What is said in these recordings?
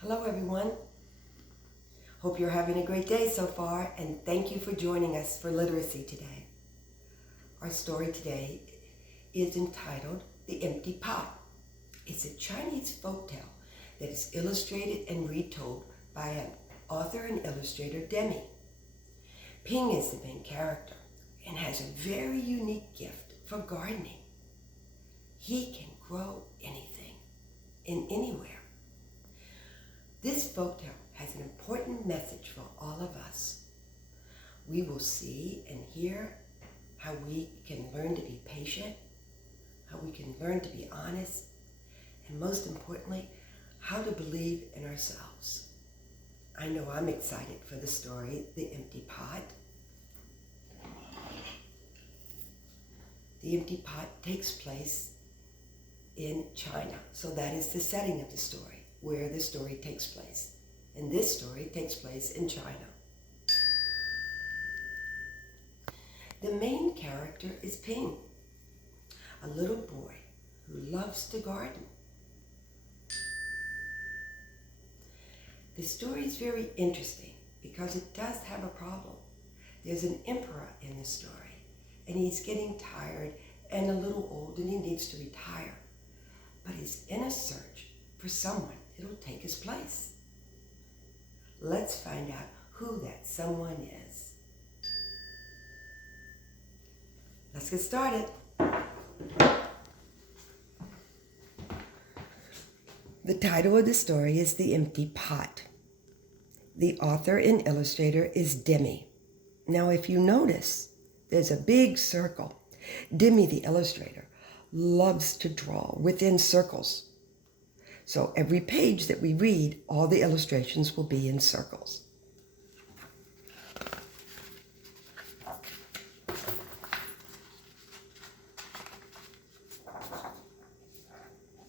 Hello everyone. Hope you're having a great day so far, and thank you for joining us for literacy today. Our story today is entitled The Empty Pot. It's a Chinese folktale that is illustrated and retold by an author and illustrator, Demi. Ping is the main character and has a very unique gift for gardening. He can grow anything in anywhere. This folktale has an important message for all of us. We will see and hear how we can learn to be patient, how we can learn to be honest, and most importantly, how to believe in ourselves. I know I'm excited for the story, The Empty Pot. The Empty Pot takes place in China, so that is the setting of the story, where the story takes place. And this story takes place in China. The main character is Ping, a little boy who loves to garden. The story is very interesting because it does have a problem. There's an emperor in the story, and he's getting tired and a little old, and he needs to retire. But he's in a search for someone that'll take his place. Let's find out who that someone is. Let's get started. The title of the story is The Empty Pot. The author and illustrator is Demi. Now, if you notice, there's a big circle. Demi, the illustrator, loves to draw within circles. So every page that we read, all the illustrations will be in circles.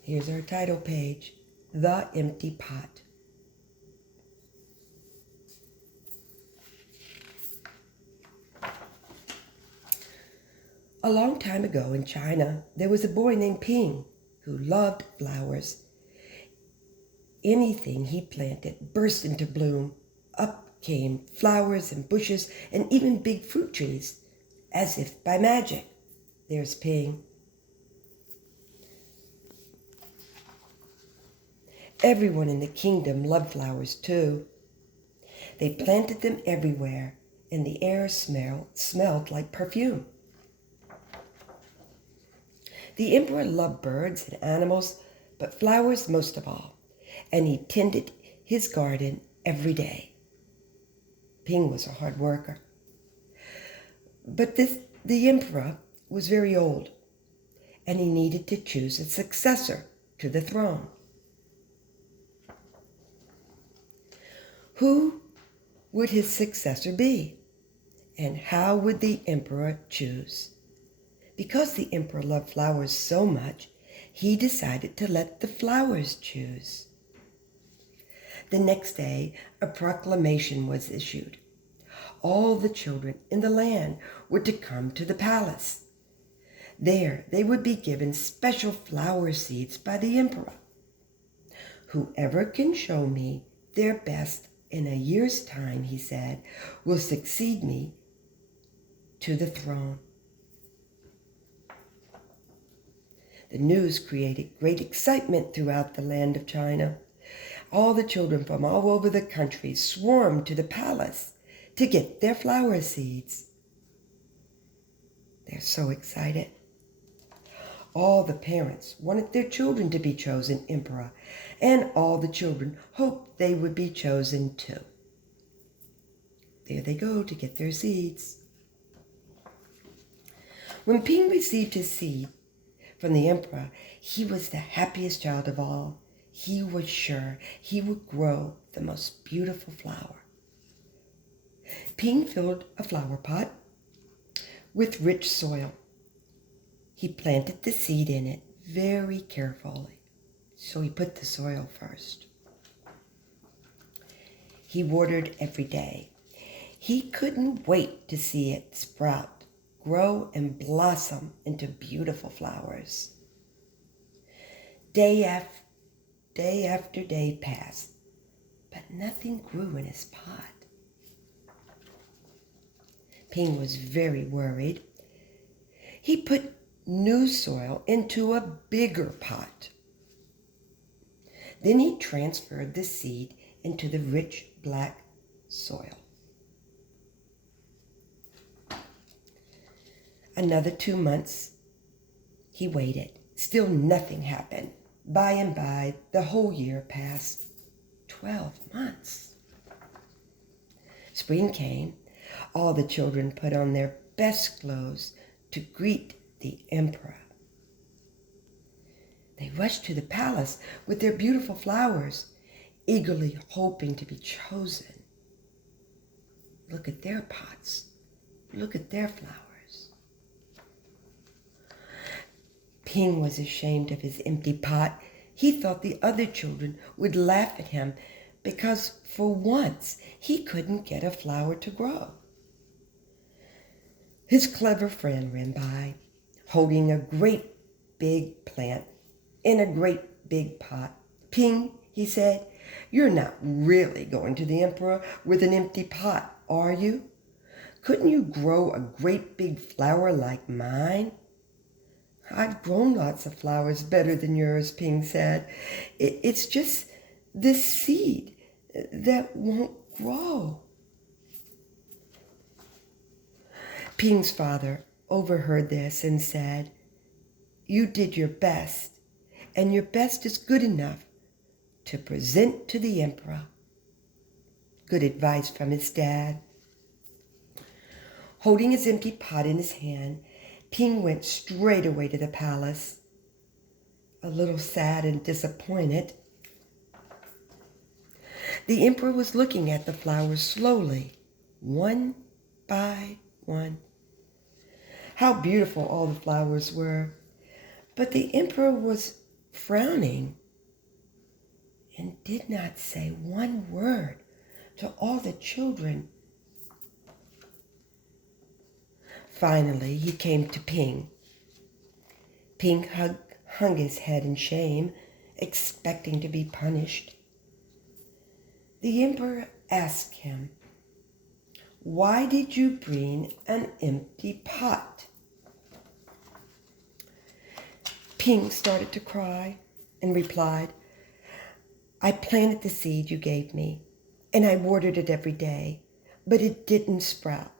Here's our title page, The Empty Pot. A long time ago in China, there was a boy named Ping who loved flowers. Anything he planted burst into bloom. Up came flowers and bushes and even big fruit trees, as if by magic. There's Ping. Everyone in the kingdom loved flowers too. They planted them everywhere, and the air smelled like perfume. The emperor loved birds and animals, but flowers most of all, and he tended his garden every day. Ping was a hard worker. But the emperor was very old, and he needed to choose a successor to the throne. Who would his successor be? And how would the emperor choose? Because the emperor loved flowers so much, he decided to let the flowers choose. The next day, a proclamation was issued. All the children in the land were to come to the palace. There, they would be given special flower seeds by the emperor. Whoever can show me their best in a year's time, he said, will succeed me to the throne. The news created great excitement throughout the land of China. All the children from all over the country swarmed to the palace to get their flower seeds. They're so excited. All the parents wanted their children to be chosen emperor, and all the children hoped they would be chosen too. There they go to get their seeds. When Ping received his seed from the emperor, he was the happiest child of all. He was sure he would grow the most beautiful flower. Ping filled a flower pot with rich soil. He planted the seed in it very carefully. So he put the soil first. He watered every day. He couldn't wait to see it sprout, grow, and blossom into beautiful flowers. Day after day passed, but nothing grew in his pot. Ping was very worried. He put new soil into a bigger pot. Then he transferred the seed into the rich black soil. Another 2 months, he waited. Still nothing happened. By and by, the whole year passed. 12 months. Spring came. All the children put on their best clothes to greet the emperor. They rushed to the palace with their beautiful flowers, eagerly hoping to be chosen. Look at their pots. Look at their flowers. Ping was ashamed of his empty pot. He thought the other children would laugh at him because for once he couldn't get a flower to grow. His clever friend ran by, holding a great big plant in a great big pot. Ping, he said, you're not really going to the emperor with an empty pot, are you? Couldn't you grow a great big flower like mine? I've grown lots of flowers better than yours, Ping said. It's just this seed that won't grow. Ping's father overheard this and said, you did your best, and your best is good enough to present to the emperor. Good advice from his dad. Holding his empty pot in his hand, Ping went straight away to the palace, a little sad and disappointed. The emperor was looking at the flowers slowly, one by one. How beautiful all the flowers were, but the emperor was frowning and did not say one word to all the children. Finally, he came to Ping. Ping hung his head in shame, expecting to be punished. The emperor asked him, why did you bring an empty pot? Ping started to cry and replied, I planted the seed you gave me, and I watered it every day, but it didn't sprout.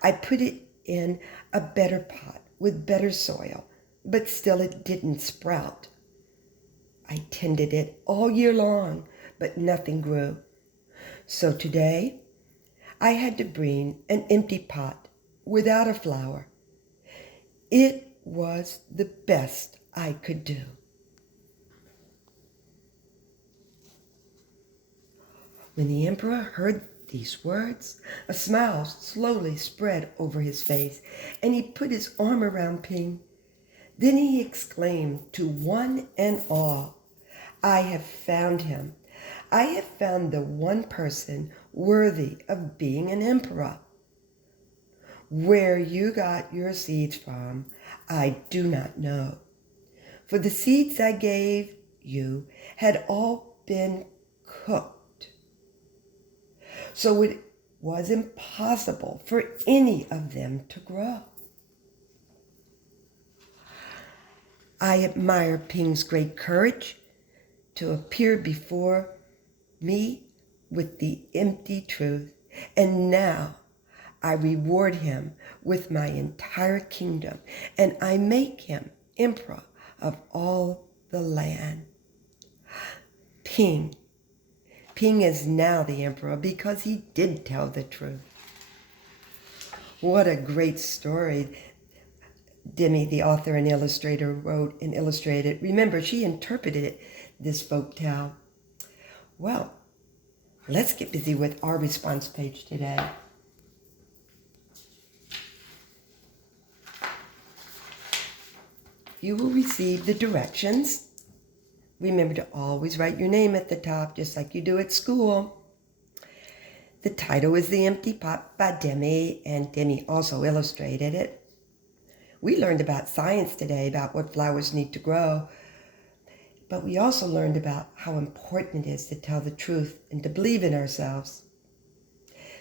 I put it in a better pot with better soil, but still it didn't sprout. I tended it all year long, but nothing grew. So today, I had to bring an empty pot without a flower. It was the best I could do. When the emperor heard these words, a smile slowly spread over his face, and he put his arm around Ping. Then he exclaimed to one and all, I have found him. I have found the one person worthy of being an emperor. Where you got your seeds from, I do not know. For the seeds I gave you had all been cooked. So it was impossible for any of them to grow. I admire Ping's great courage to appear before me with the empty truth, and now I reward him with my entire kingdom, and I make him emperor of all the land. Ping is now the emperor because he did tell the truth. What a great story Demi, the author and illustrator, wrote and illustrated. Remember, she interpreted this folktale. Well, let's get busy with our response page today. You will receive the directions. Remember to always write your name at the top, just like you do at school. The title is The Empty Pot by Demi, and Demi also illustrated it. We learned about science today, about what flowers need to grow. But we also learned about how important it is to tell the truth and to believe in ourselves.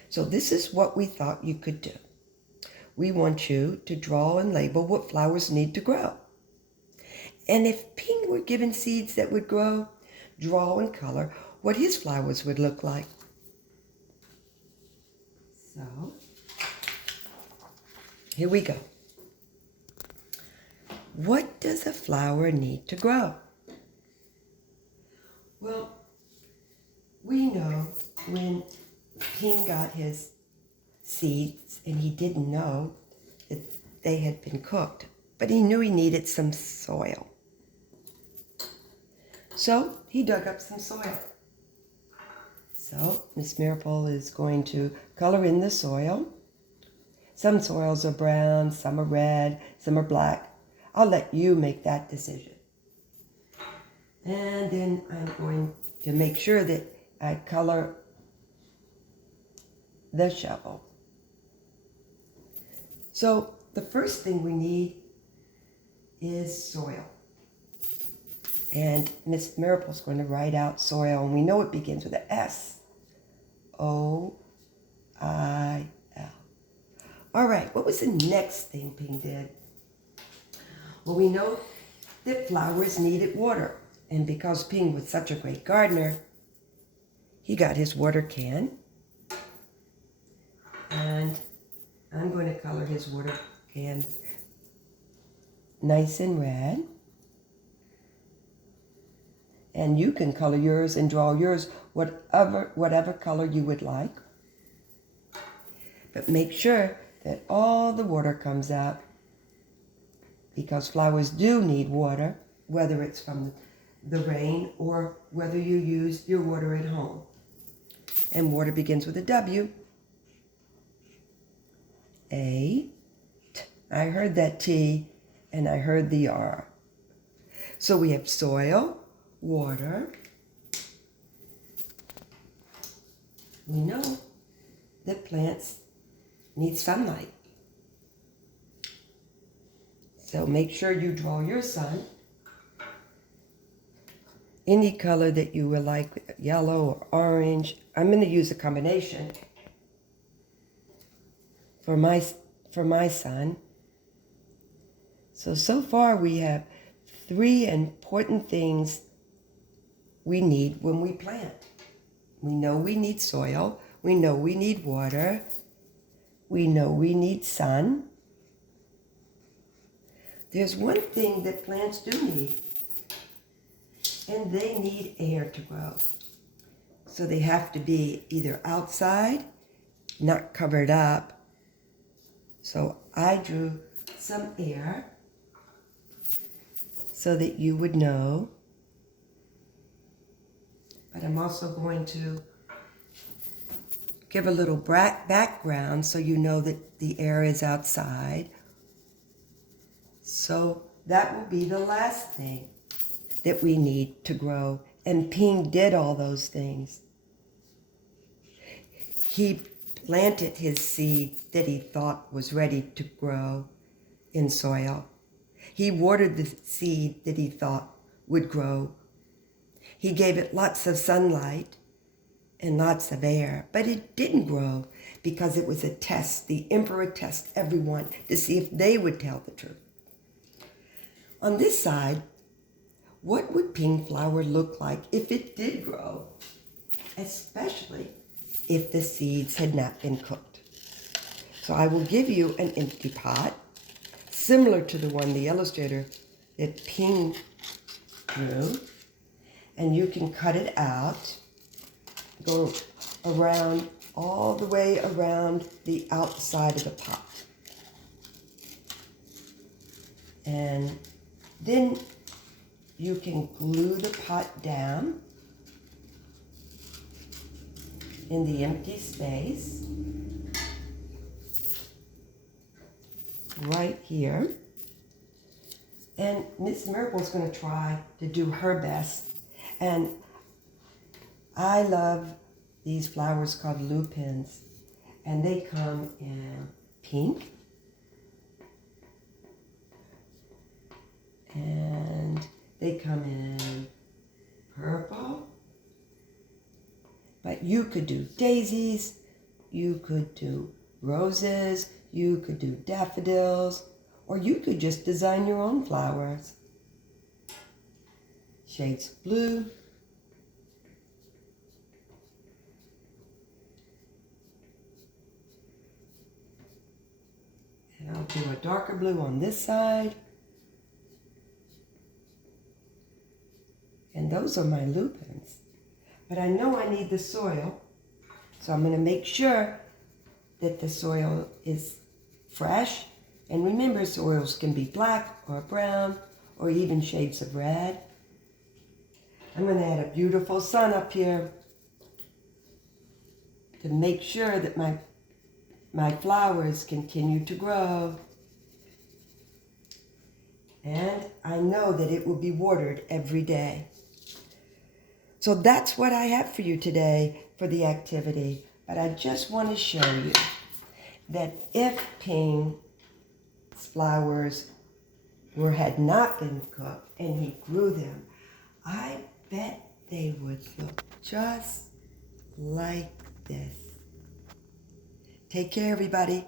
So this is what we thought you could do. We want you to draw and label what flowers need to grow. And if Ping were given seeds that would grow, draw and color what his flowers would look like. So, here we go. What does a flower need to grow? Well, we know when Ping got his seeds and he didn't know that they had been cooked, but he knew he needed some soil. So he dug up some soil. So Miss Meropol is going to color in the soil. Some soils are brown, some are red, some are black. I'll let you make that decision. And then I'm going to make sure that I color the shovel. So the first thing we need is soil. And Miss Meropol's going to write out soil, and we know it begins with a S. O-I-L. All right, what was the next thing Ping did? Well, we know that flowers needed water. And because Ping was such a great gardener, he got his water can. And I'm going to color his water can nice and red. And you can color yours and draw yours whatever color you would like. But make sure that all the water comes out, because flowers do need water, whether it's from the rain or whether you use your water at home. And water begins with a W. A. T. I heard that T and I heard the R. So we have soil, water. We know that plants need sunlight. So make sure you draw your sun any color that you would like, yellow or orange. I'm going to use a combination for my sun. So far we have 3 important things we need when we plant. We know we need soil. We know we need water. We know we need sun. There's one thing that plants do need, and they need air to grow. So they have to be either outside, not covered up. So I drew some air so that you would know. But I'm also going to give a little background so you know that the air is outside. So that will be the last thing that we need to grow. And Ping did all those things. He planted his seed that he thought was ready to grow in soil. He watered the seed that he thought would grow. He gave it lots of sunlight and lots of air, but it didn't grow because it was a test. The emperor tested everyone to see if they would tell the truth. On this side, what would Ping flower look like if it did grow, especially if the seeds had not been cooked? So I will give you an empty pot, similar to the one, the illustrator that Ping drew, and you can cut it out, go around, all the way around the outside of the pot. And then you can glue the pot down in the empty space right here. And Miss Meropol's going to try to do her best. And I love these flowers called lupins, and they come in pink and they come in purple. But you could do daisies, you could do roses, you could do daffodils, or you could just design your own flowers. Shades of blue. And I'll do a darker blue on this side. And those are my lupins. But I know I need the soil, so I'm going to make sure that the soil is fresh. And remember, soils can be black or brown or even shades of red. I'm going to add a beautiful sun up here to make sure that my flowers continue to grow. And I know that it will be watered every day. So that's what I have for you today for the activity. But I just want to show you that if Ping's flowers had not been cooked and he grew them, I bet they would look just like this. Take care, everybody.